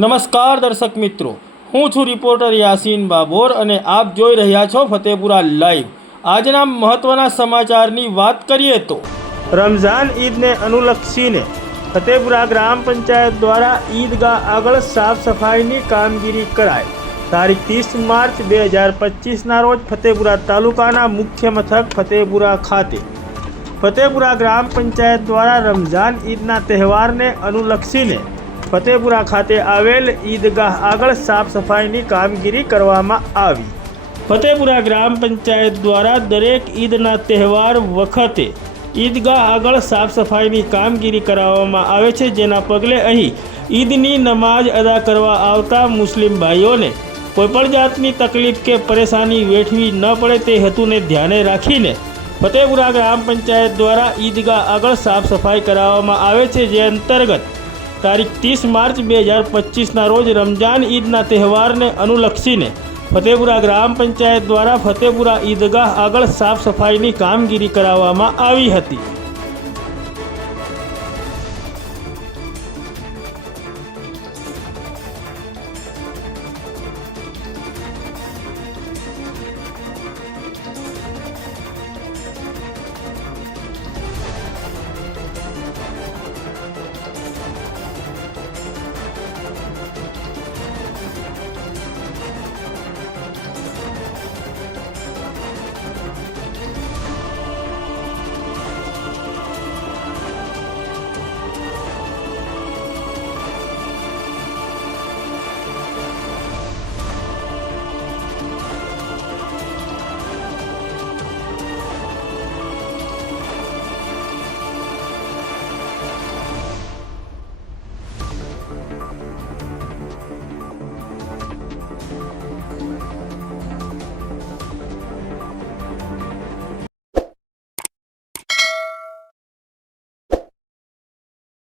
નમસ્કાર દર્શક મિત્રો, હું છું રિપોર્ટર યાસીન બાબોર અને આપ જોઈ રહ્યા છો ફતેપુરા લાઈવ। આજના મહત્વના સમાચારની વાત કરીએ તો રમઝાન ઈદને અનુલક્ષીને ફતેપુરા ગ્રામ પંચાયત દ્વારા ઈદગાહ આગળ સાફ સફાઈની કામગીરી કરાઈ। તારીખ 30 માર્ચ 2025ના રોજ ફતેપુરા તાલુકાના મુખ્ય મથક ફતેપુરા ખાતે ફતેપુરા ગ્રામ પંચાયત દ્વારા રમઝાન ઈદના તહેવારને અનુલક્ષીને ફતેપુરા ખાતે આવેલ ઈદગાહ આગળ સાફ સફાઈની કામગીરી કરવામાં આવી। ફતેપુરા ગ્રામ પંચાયત દ્વારા દરેક ઈદના તહેવાર વખતે ઈદગાહ આગળ સાફ સફાઈની કામગીરી કરાવવામાં આવે છે, જેના પગલે અહીં ઈદની નમાઝ અદા કરવા આવતા મુસ્લિમ ભાઈઓને કોઈપણ જાતની તકલીફ કે પરેશાની વેઠવી ન પડે તે હેતુને ધ્યાને રાખીને ફતેપુરા ગ્રામ પંચાયત દ્વારા ઈદગાહ આગળ સાફ સફાઈ કરાવવામાં આવે છે, જે અંતર્ગત તારીખ 30 માર્ચ 2025ના રોજ રમઝાન ઈદના તહેવારને અનુલક્ષીને ફતેપુરા ગ્રામ પંચાયત દ્વારા ફતેપુરા ઈદગાહ આગળ સાફ સફાઈની કામગીરી કરાવવામાં આવી હતી।